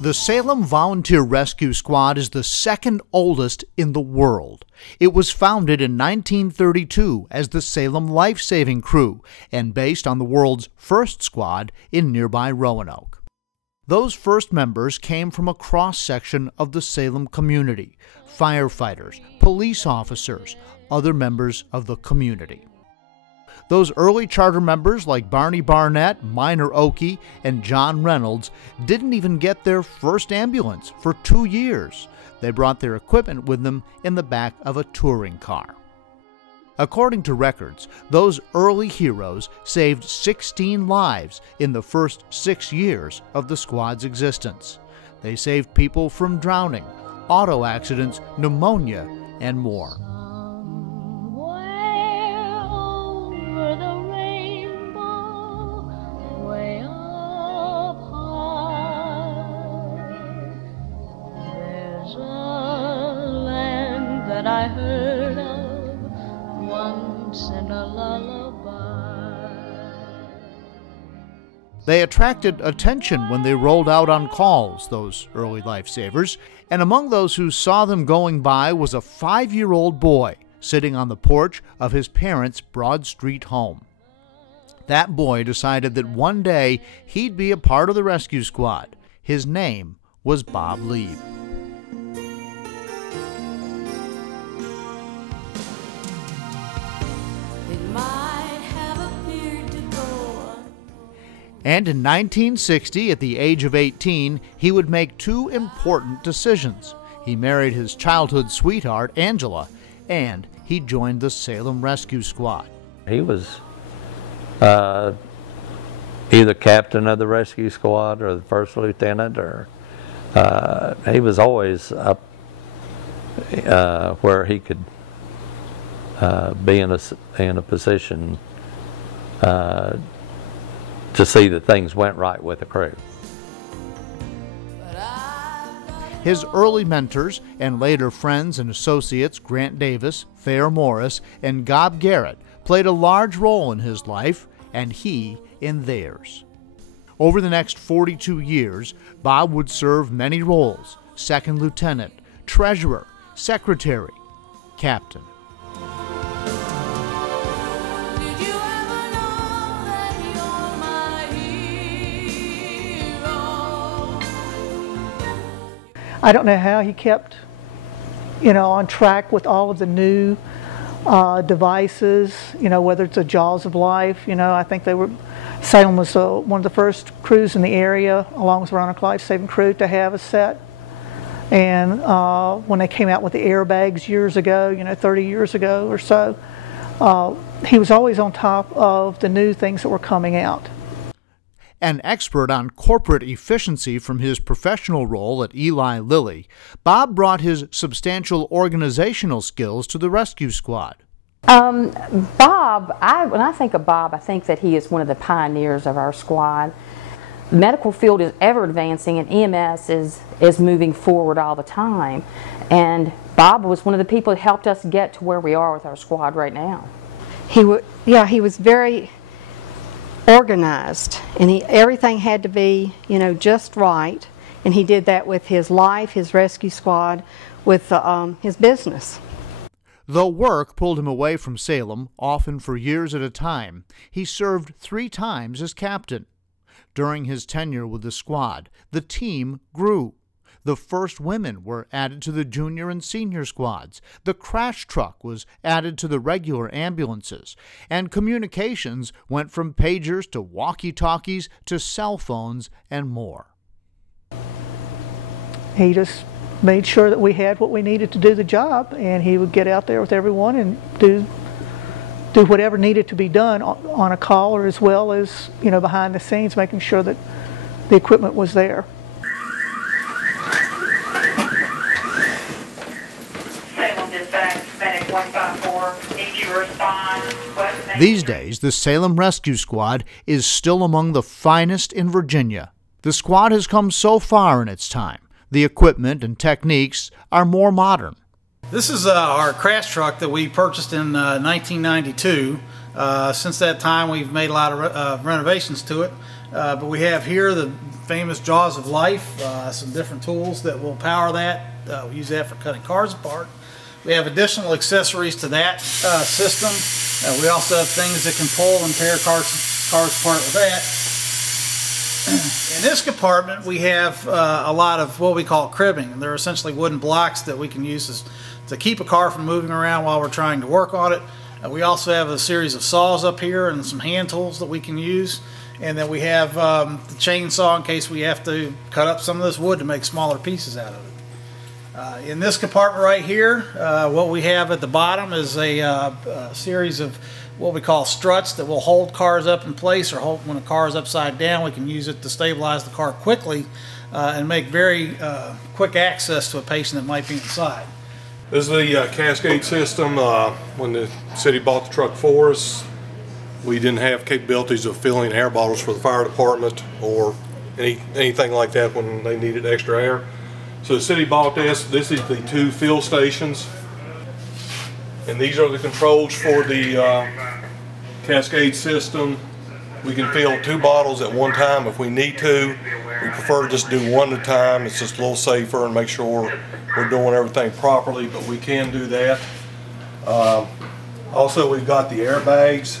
The Salem Volunteer Rescue Squad is the second oldest in the world. It was founded in 1932 as the Salem Life Saving Crew and based on the world's first squad in nearby Roanoke. Those first members came from a cross-section of the Salem community: firefighters, police officers, other members of the community. Those early charter members like Barney Barnett, Minor Oakey, and John Reynolds didn't even get their first ambulance for 2 years. They brought their equipment with them in the back of a touring car. According to records, those early heroes saved 16 lives in the first 6 years of the squad's existence. They saved people from drowning, auto accidents, pneumonia, and more. I heard of once in a lullaby. They attracted attention when they rolled out on calls, those early lifesavers, and among those who saw them going by was a 5-year-old boy sitting on the porch of his parents' Broad Street home. That boy decided that one day he'd be a part of the rescue squad. His name was Bob Lieb. And in 1960, at the age of 18, he would make 2 important decisions. He married his childhood sweetheart, Angela, and he joined the Salem Rescue Squad. He was either captain of the rescue squad or the first lieutenant, or he was always up where he could be in a position to see that things went right with the crew. His early mentors and later friends and associates, Grant Davis, Thayer Morris, and Gob Garrett, played a large role in his life, and he in theirs. Over the next 42 years, Bob would serve many roles: second lieutenant, treasurer, secretary, captain. I don't know how he kept, on track with all of the new devices, whether it's a Jaws of Life. I think Salem was one of the first crews in the area, along with Roanoke Life Saving Crew, to have a set. And when they came out with the airbags years ago, 30 years ago or so, he was always on top of the new things that were coming out. An expert on corporate efficiency from his professional role at Eli Lilly, Bob brought his substantial organizational skills to the rescue squad. Bob, when I think of Bob, I think that he is one of the pioneers of our squad. The medical field is ever advancing, and EMS is moving forward all the time. And Bob was one of the people that helped us get to where we are with our squad right now. He was very organized, and everything had to be, just right. And he did that with his life, his rescue squad, with his business. Though work pulled him away from Salem, often for years at a time, he served 3 times as captain. During his tenure with the squad, the team grew. The first women were added to the junior and senior squads. The crash truck was added to the regular ambulances. And communications went from pagers to walkie-talkies to cell phones and more. He just made sure that we had what we needed to do the job, and he would get out there with everyone and do whatever needed to be done on a call, or as well as, behind the scenes, making sure that the equipment was there. These days, the Salem Rescue Squad is still among the finest in Virginia. The squad has come so far in its time. The equipment and techniques are more modern. This is our crash truck that we purchased in 1992. Since that time, we've made a lot of renovations to it. But we have here the famous Jaws of Life, some different tools that will power that. We use that for cutting cars apart. We have additional accessories to that system. We also have things that can pull and tear cars apart with that. In this compartment, we have a lot of what we call cribbing. And they're essentially wooden blocks that we can use to keep a car from moving around while we're trying to work on it. We also have a series of saws up here and some hand tools that we can use. And then we have the chainsaw in case we have to cut up some of this wood to make smaller pieces out of it. In this compartment right here, what we have at the bottom is a series of what we call struts that will hold cars up in place, or hold when a car is upside down. We can use it to stabilize the car quickly and make very quick access to a patient that might be inside. This is the cascade system. When the city bought the truck for us, we didn't have capabilities of filling air bottles for the fire department or anything like that when they needed extra air. So the city bought this. This is the 2 fill stations. And these are the controls for the cascade system. We can fill 2 bottles at one time if we need to. We prefer to just do 1 at a time. It's just a little safer and make sure we're doing everything properly, but we can do that. Also, we've got the airbags.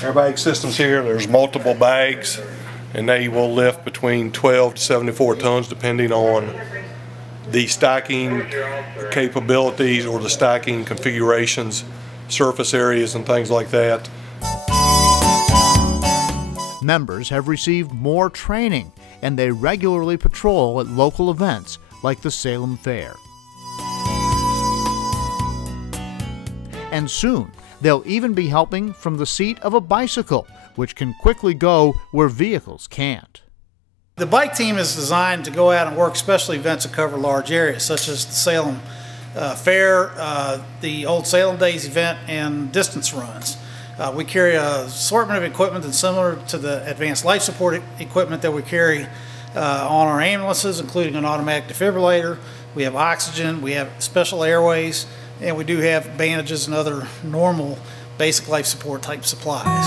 Airbag systems here. There's multiple bags, and they will lift between 12 to 74 tons depending on the stacking capabilities or the stacking configurations, surface areas and things like that. Members have received more training, and they regularly patrol at local events like the Salem Fair. And soon, they'll even be helping from the seat of a bicycle, which can quickly go where vehicles can't. The bike team is designed to go out and work special events that cover large areas, such as the Salem Fair, the Old Salem Days event, and distance runs. We carry an assortment of equipment that's similar to the advanced life support equipment that we carry on our ambulances, including an automatic defibrillator. We have oxygen, we have special airways, and we do have bandages and other normal basic life support type supplies.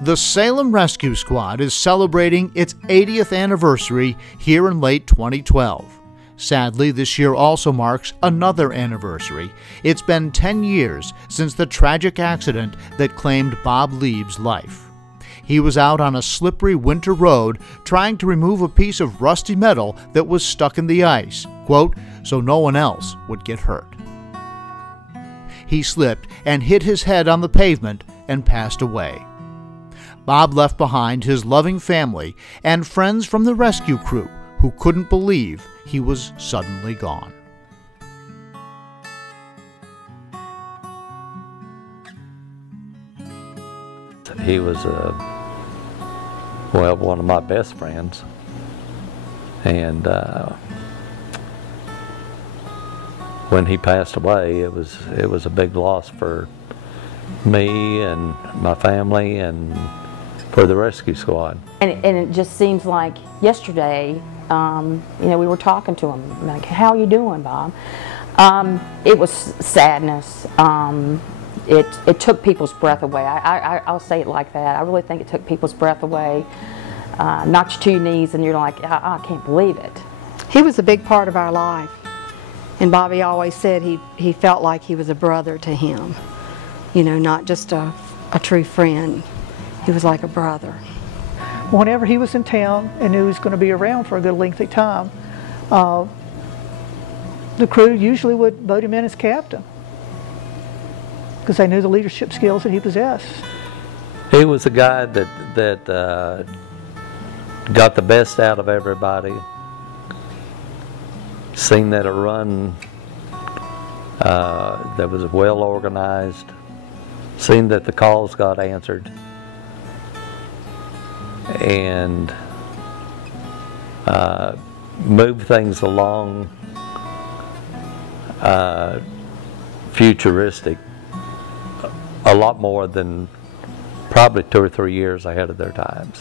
The Salem Rescue Squad is celebrating its 80th anniversary here in late 2012. Sadly, this year also marks another anniversary. It's been 10 years since the tragic accident that claimed Bob Lieb's life. He was out on a slippery winter road trying to remove a piece of rusty metal that was stuck in the ice, quote, so no one else would get hurt. He slipped and hit his head on the pavement and passed away. Bob left behind his loving family and friends from the rescue crew who couldn't believe he was suddenly gone. He was one of my best friends, and when he passed away, it was a big loss for me and my family and for the rescue squad. And it just seems like yesterday, you know, we were talking to him, like, how are you doing, Bob? It was sadness. It took people's breath away. I'll say it like that. I really think it took people's breath away. Knocked you to your knees and you're like, I can't believe it. He was a big part of our life. And Bobby always said he felt like he was a brother to him. You know, not just a true friend. He was like a brother. Whenever he was in town and knew he was going to be around for a good lengthy time, the crew usually would vote him in as captain because they knew the leadership skills that he possessed. He was a guy that got the best out of everybody, seen that a run that was well organized, seen that the calls got answered, and move things along futuristic a lot more than probably 2 or 3 years ahead of their times.